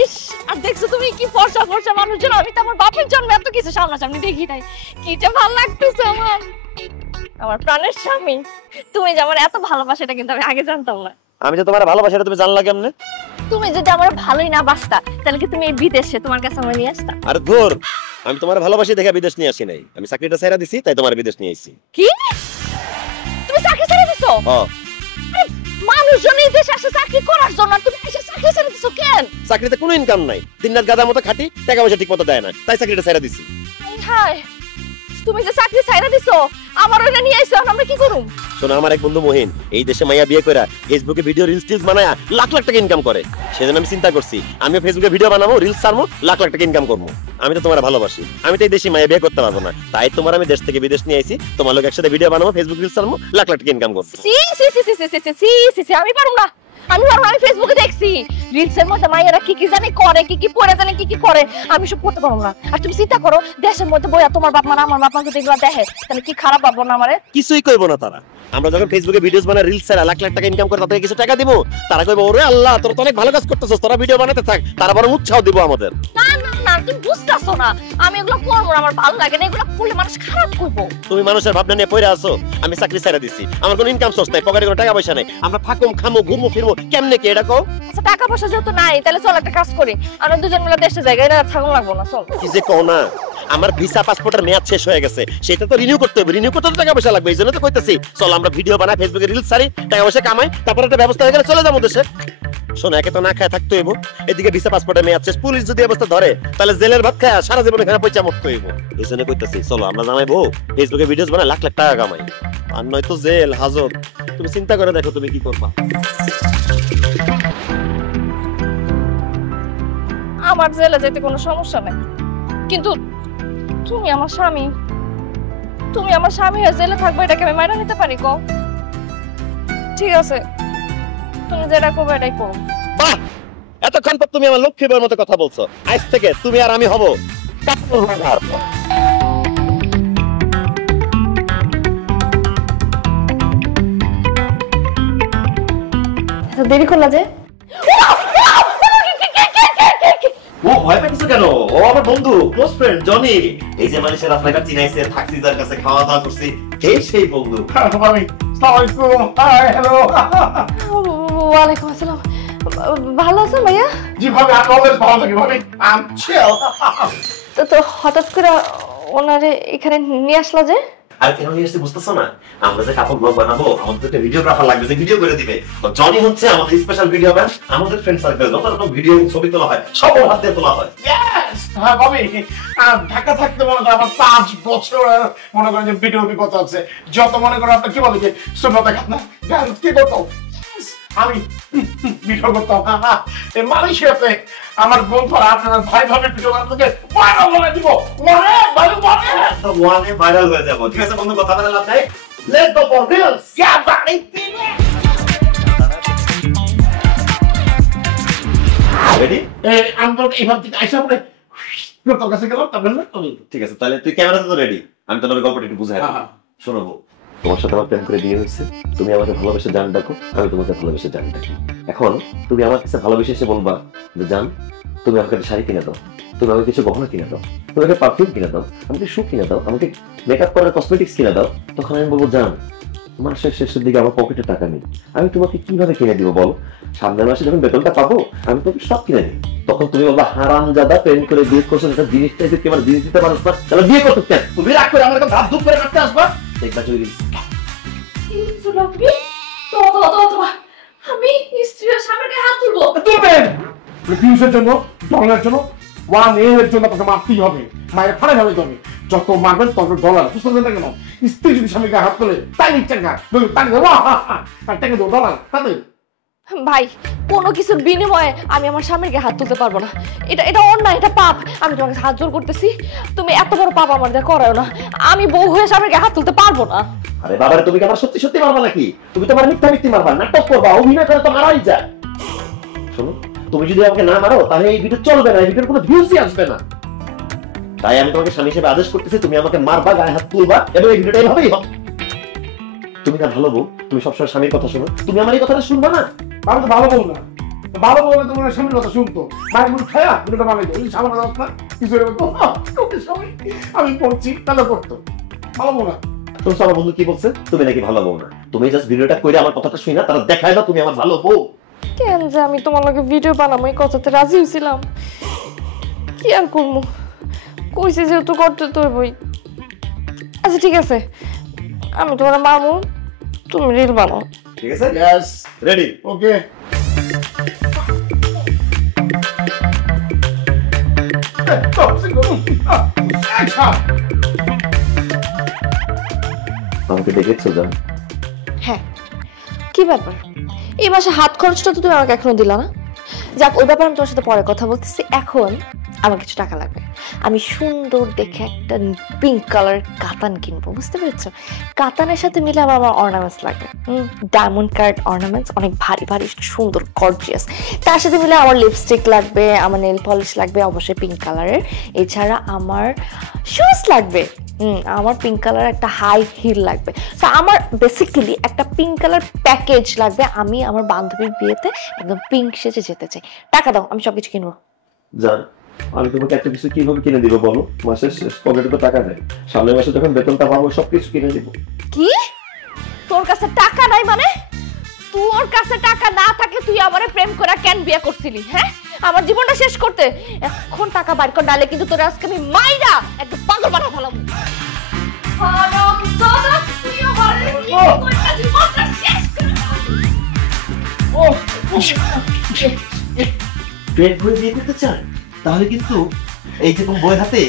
ইস, আর দেখছো তুমি কি ফর্সা ফর্সা মানুষজন, আমি তো আমার বাপের জন্ম এত কিছু সামনাসামনি দেখি নাই। কিটা ভালো লাগতেছে আমার, আমার প্রাণের স্বামী। তুমি যে আমার এত ভালোবাসা এটা কিন্তু আমি আগে জানতাম না। আমি যে তোমার ভালোবাসা এটা তুমি জানলা কেমনে? তুমি যদি আমার ভালোই না বাসতা তাহলে কি তুমি এই বিদেশে তোমার কাছে আমার নিয়ে আসতা? আরে ধুর, আমি তোমার ভালোবাসি দেখে বিদেশ নিয়ে আসি নাই, আমি চাকরিটা ছেড়ে দিছি তাই তোমার বিদেশ নিয়ে আইছি। কি তুমি চাকরি ছেড়ে দিছো? হ্যাঁ। মানুষজন এই দেশে আসে চাকরি করার জন্য, তুমি এসে চাকরি ছেড়ে দিছো কেন? চাকরিতে কোনো ইনকাম নাই, দিনরাত গাদার মতো খাটি, টাকা পয়সা ঠিক মতো দেয় না, তাই চাকরিটা ছেড়ে দিছি। হায়, তুমি যে চাকরি ছেড়ে দিছো আমার ওটা নিয়ে আইছো, আমরা কি করুম? শোনো, আমার এক বন্ধু মহিন এই দেশে মাইয়া বিয়ে করে ফেসবুকে ভিডিও রিলস টিলস বানায় লাখ লাখ টাকা ইনকাম করে। সেজন্য আমি চিন্তা করছি আমি ফেসবুকে ভিডিও বানাবো, রিলস ছাড়বো, লাখ লাখ টাকা ইনকাম করবো। আমি তো তোমার ভালোবাসি, আমি তো এই দেশে মাইয়া বিয়ে করতে পারবো না, তাই তোমার আমি দেশ থেকে বিদেশ নিয়ে আইছি, তোমার লোক একসাথে ভিডিও বানাবো, ফেসবুক রিলস ছাড়বো, লাখ লাখ টাকা ইনকাম করবো। সি সি সি সি সি সি সি সি, আমি পারুম না, আমি পারুম না। আমি ফেসবুকে দেখছি রিলসের মধ্যে মাইয়ারা কি কি জানি করে, কি কি পরে জানি কি কি করে, আমি সব করতে পারবো না। আর তুমি চিন্তা করো, দেশের মধ্যে বইয়া তোমার বাপ মা আমার বাপ মা যদি এগুলো দেখে তাহলে কি খারাপ ভাববো না আমারে? কিছুই কইবো না তারা। আমরা যখন ফেসবুকে ভিডিওস বানাই, রিলস ছাড়া লাখ লাখ টাকা ইনকাম করে, তাদেরকে কিছু টাকা দিব, তারা কইবো ওরে আল্লাহ তোরা তো অনেক ভালো কাজ করতেছস, তোরা ভিডিও বানাতে থাক, তারা বরং উৎসাহ দিব আমাদের। না না না, তুমি বুঝতাছো না, আমি এগুলো করবো না, আমার ভালো লাগে না, এগুলো করলে মানুষ খারাপ করবো। তুমি মানুষের ভাবনা নিয়ে পড়ে আছো, আমি চাকরি ছেড়ে দিছি, আমার কোনো ইনকাম সোর্স নাই, পকেটে কোনো টাকা পয়সা নাই, আমরা থাকুম খামু ঘুরমু ফিরমু কেমনে কি এটা কও? আচ্ছা টাকা পয়সা যেহেতু নাই তাহলে চল একটা কাজ করি, আমরা দুজন মিলে দেশে যাই, এটা থাকুন লাগবো না, চল। কি যে কও না, আমার ভিসা পাসপোর্টের মেয়াদ শেষ হয়ে গেছে, সেটা তো রিনিউ করতে হবে, রিনিউ করতে তো টাকা পয়সা লাগবে, এইজন্য তো কইতাছি চল আমরা ভিডিও বানাই, ফেসবুকে রিলস ছাড়ি, টাকা পয়সা কামাই, তারপর একটা ব্যবস্থা হয়ে গেলে চলে যাবো দেশে। শোনো, একে তো না খায় থাকতে হইব, এদিকে ভিসা পাসপোর্টের মেয়াদ শেষ, পুলিশ যদি অবস্থা ধরে তাহলে জেলের ভাত খায় সারা জীবন এখানে পয়সা মুক্ত হইব। এইজন্য কইতাছি চলো আমরা জামাইবো, ফেসবুকে ভিডিওস বানাই, লাখ লাখ টাকা কামাই, আর নয়তো জেল হাজত। তুমি চিন্তা করে দেখো তুমি কি করবা। আমার জেলে যেতে কোনো সমস্যা নেই, কিন্তু তুমি আমার স্বামী, তুমি আমার স্বামী হয়ে জেলে থাকবো, এটাকে আমি মাইনা নিতে পারি? কও ঠিক আছে, তুমি যেটা করবে এটাই করো। বাহ, এতক্ষণ পর তুমি আমার লক্ষ্মী বউয়ের মতো কথা বলছো, আজ থেকে তুমি আর আমি হব কাপড় ভাঙার। দেরি করলা যে? ও ভয় পেয়েছো কেন? ও আমার বন্ধু, ক্লোজ ফ্রেন্ড জনি। এই যে মানুষের রাস্তাঘাট চিনাইছে, থাকছি যার কাছে, খাওয়া দাওয়া করছি, এই সেই বন্ধু। আসসালামু আলাইকুম। Hi hello. ওয়ালাইকুম আসসালাম। ভালো আছেন ভাইয়া? জি ভাবি, আমি অলওয়েজ ভালো থাকি ভাবি, আই এম চিল। তো হঠাৎ করে ওনারে এখানে নিয়ে আসলা যে? আর কেন নিয়ে আসছে বুঝতেছো না? আমরা যে কাপড় ব্লগ বানাবো, আমাদের একটা ভিডিওগ্রাফার লাগবে যে ভিডিও করে দিবে। তো জনি হচ্ছে আমাদের স্পেশাল ভিডিওম্যান, আমাদের ফ্রেন্ড সার্কেল যত রকম ভিডিও ছবি তোলা হয় সব ওর হাত দিয়ে তোলা হয়। ইয়েস হ্যাঁ ভাবি, ঢাকা থাকতে মনে করেন আমার 5 বছর মনে করেন যে ভিডিও অভিজ্ঞতা আছে, যত মনে করেন আপনি কি বলে যে সুন্নত খাতনা গান কি করতো আমি ভিডিও করতাম এই মালয়েশিয়াতে। আমার বন্ধুরা আপনার ভাই ভাবে ভিডিও বানাতে ভাইরাল বলে দিব, ওরে ভালো বলে তো ওয়ানে ভাইরাল হয়ে যাব। ঠিক আছে বন্ধু, কথা বলা লাভ নাই, লেটস গো ফর রিলস। ইয়া বাড়ি দিনে রেডি? আমি তো এইভাবে থেকে আইসা বলে তোর কাছে গেলাম, তারপর না ঠিক আছে, তাহলে তুই ক্যামেরাতে তো রেডি, আমি তোর গল্পটা একটু বুঝাই হ্যাঁ। শোনাবো। তোমার সাথে আমার প্রেম করে বিয়ে হয়েছে, তুমি আমাকে ভালোবেসে জান ডাকো, আমি তোমাকে ভালোবেসে জান ডাকি। এখন তুমি আমার কাছে ভালোবেসে এসে বলবা যে জান তুমি আমাকে একটা শাড়ি কিনে দাও, তুমি আমাকে কিছু গহনা কিনে দাও, তুমি আমাকে পারফিউম কিনে দাও, আমাকে শু কিনে দাও, আমাকে মেকআপ করার কসমেটিক্স কিনে দাও। তখন আমি বলবো জান মাসের শেষের দিকে আমার পকেটে টাকা নেই, আমি তোমাকে কিভাবে কিনে দিব বলো? সামনের মাসে যখন বেতনটা পাবো আমি তোমাকে সব কিনে দিই। তখন তুমি বলবা হারামজাদা, প্রেম করে বিয়ে করছো, একটা জিনিসটা যদি তোমার জিনিস দিতে পারো না তাহলে বিয়ে করতে চাই। তুমি রাগ করে আমার ধাপ ধুপ করে কাটতে আসবা, দেখবা চলে গেছি। আমি স্ত্রীর সামনে হাত তুলবো? তুলবেন রিভিউসের জন্য, ডলারের জন্য, 1 এর জন্য আপনাকে মারতেই হবে, মায়ের ফাড়ে যাবে তবে যত মারবেন তত ডলার। বুঝতে পারছেন না কেন? স্ত্রী যদি স্বামীকে হাত তোলে তাই টাকা তাই দেবো, আর টাকা দেবো ডলার তাতে। ভাই কোনো কিছুর বিনিময়ে আমি আমার স্বামীর গায়ে হাত তুলতে পারবো না, এটা এটা অন্যায়, এটা পাপ। আমি তোমাকে হাত জোর করতেছি, তুমি এত বড় পাপ আমার দিয়ে করাও না। আমি বউ হয়ে স্বামীর গায়ে হাত তুলতে পারবো না। আরে বাবারে, তুমি কি আমার সত্যি সত্যি মারবা নাকি? তুমি তো আমার মিথ্যা মিথ্যা মারবা, নাটক করবা, অভিনয় করে তো মারাই যায়। শোনো, তুমি যদি আমাকে না মারো তাহলে এই ভিডিও চলবে না, এই ভিডিওর কোনো ভিউজই আসবে না। তাই আমি তোমাকে স্বামী হিসেবে আদেশ করতেছি, তুমি আমাকে মারবা, গায়ে হাত তুলবা, এবং এই ভিডিওটা এইভাবেই হবে। তুমি না ভালো বউ, তুমি সবসময় স্বামীর কথা শোনো, তুমি আমার এই কথাটা শুনবা না? আমি তো ভালো বউ না, ভালো বলে তোমার সামনে কথা শুনতো মায়ের মুখ খায়া ভিডিওটা বানাইতো সামনে দাও না কিছু বলতো আমি পড়ছি তাহলে পড়তো ভালো বলা। তোর সারা বন্ধু কি বলছে তুমি নাকি ভালো বউ না? তুমি জাস্ট ভিডিওটা কইরা আমার কথাটা শুই না, তারা দেখায় না তুমি আমার ভালো বউ। কেন যে আমি তোমার লগে ভিডিও বানাবো এই কথাতে রাজি হয়েছিলাম, কি আর করবো, কইছে যেহেতু করতে তো বই। আচ্ছা ঠিক আছে, আমি তোমার মামু, তুমি রিল বানাও। ঠিক আছে, ইয়েস রেডি? ওকে। আমাকে দেখেছো জান? হ্যাঁ, কি ব্যাপার, এই মাসে হাত খরচটা তো তুমি আমাকে এখনো দিলা না। যাক, ওই ব্যাপারে আমি তোমার সাথে পরে কথা বলতেছি। এখন আমার কিছু টাকা লাগবে, আমি সুন্দর দেখে একটা পিঙ্ক কালার কাতান কিনবো, বুঝতে পেরেছো? কাতানের সাথে মিলে আমার অর্নামেন্টস লাগবে, ডায়মন্ড কার্ড অর্নামেন্টস, অনেক ভারী ভারী সুন্দর গর্জিয়াস। তার সাথে মিলে আমার লিপস্টিক লাগবে, আমার নেল পলিশ লাগবে অবশ্যই পিঙ্ক কালারের, এছাড়া আমার শুজ লাগবে, আমার পিঙ্ক কালার একটা হাই হিল লাগবে। সো আমার বেসিক্যালি একটা পিঙ্ক কালার প্যাকেজ লাগবে, আমি আমার বান্ধবীর বিয়েতে একদম পিঙ্ক সেজে যেতে চাই। টাকা দাও, আমি সবকিছু কিনবো। জান, আমি তোমাকে একটা কিছু কিভাবে কিনে দিব বলো? মাসের শেষ পকেটে তো টাকা নেই, সামনের মাসে যখন বেতনটা পাবো সবকিছু কিনে দিব। কি, তোর কাছে টাকা নাই মানে? তোর কাছে টাকা না থাকলে তুই আমারে প্রেম করে কেন বিয়ে করছিলি? হ্যাঁ, আমার জীবনটা শেষ করতে। এখন টাকা বাইর কর, ডালে কিন্তু তোর আজকে আমি মাইরা একদম পাগল বানা ফেলাম। প্রেম করে বিয়ে করতে চান? তাহলে কিন্তু এই যে তোমার বইয়ের হাতে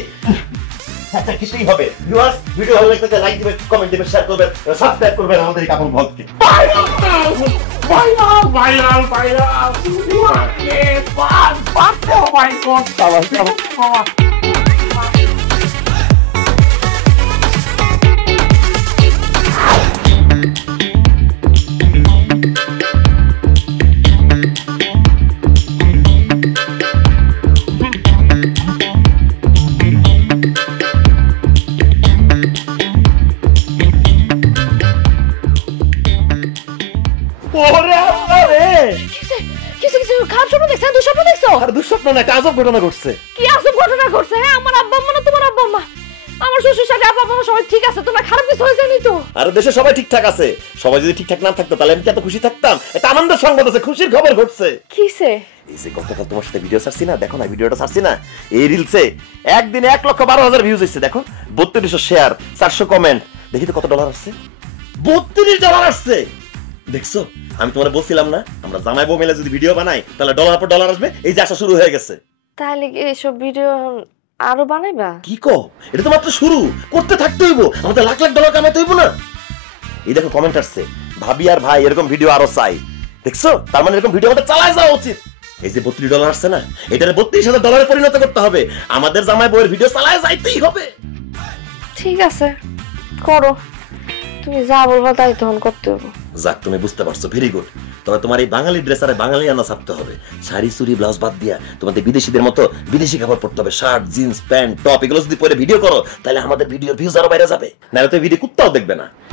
আচ্ছা কিছুই হবে। ভিউয়ার্স, ভিডিও ভালো লাগলে লাইক দিবেন, কমেন্ট দিবেন, শেয়ার করবেন, সাবস্ক্রাইব করবেন আমাদের এই কাপড় ব্লগকে। ভাইরাল ভাইরাল ভাইরাল ও মাই গড ওরে আল্লাহ রে! কিছু কিছু খারাপ স্বপ্ন দেখছো? দুঃস্বপ্ন দেখছো? আর দুঃস্বপ্ন না, একটা আজব ঘটনা ঘটছে। কি আজব ঘটনা ঘটছে? হ্যাঁ, আমার আব্বা আম্মা না তোমার আব্বা আম্মা, আমার শ্বশুর শাশুড়ি আব্বা আম্মা সবাই ঠিক আছে, তোমার খারাপ কিছু হয়েছে নি তো? আর দেশে সবাই ঠিকঠাক আছে। সবাই যদি ঠিকঠাক না থাকতো তাহলে আমি কি এত খুশি থাকতাম? একটা আনন্দের সংবাদ আছে, খুশির খবর ঘটছে। কিসে? এই যে গতকাল তোমার সাথে ভিডিও ছাড়ছি না, দেখো না ভিডিওটা ছাড়ছি না, এই রিলসে একদিনে 1,12,000 ভিউজ হচ্ছে। দেখো 3200 শেয়ার, 400 কমেন্ট, দেখি তো কত ডলার আসছে। $32 আসছে, দেখছো? আমি তোমারে বলছিলাম না, আমরা জামাই বউ মিলে যদি ভিডিও বানাই তাহলে ডলার পর ডলার আসবে। এই যে আসা শুরু হয়ে গেছে। তাহলে কি এসব ভিডিও আরো বানাইবা? কি কো, এটা তো মাত্র শুরু, করতে থাকতে হইব, আমাদের লাখ লাখ ডলার কামাইতে হইব না? এই দেখো কমেন্ট আসছে, ভাবি আর ভাই এরকম ভিডিও আরো চাই। দেখছো, তার মানে এরকম ভিডিও আমাদের চালায় যাওয়া উচিত। এই যে $32 আসছে না, এটারে $32,000 পরিণত করতে হবে। আমাদের জামাই বউয়ের ভিডিও চালায় যাইতেই হবে। ঠিক আছে, করো, তুমি যা বলবা তাই তখন করতে হবে। যাক, তুমি বুঝতে পারছো, ভেরি গুড। তবে তোমার এই বাঙালি ড্রেসারে বাঙালি আনা ছাড়তে হবে। শাড়ি চুড়ি ব্লাউজ বাদ দিয়া তোমাদের বিদেশিদের মতো বিদেশি কাপড় পরতে হবে, শার্ট জিন্স প্যান্ট টপ, এগুলো যদি পরে ভিডিও করো তাহলে আমাদের ভিডিওর ভিউজ আরো বাইরে যাবে, নাহলে তো ভিডিও কুত্তাও দেখবে না।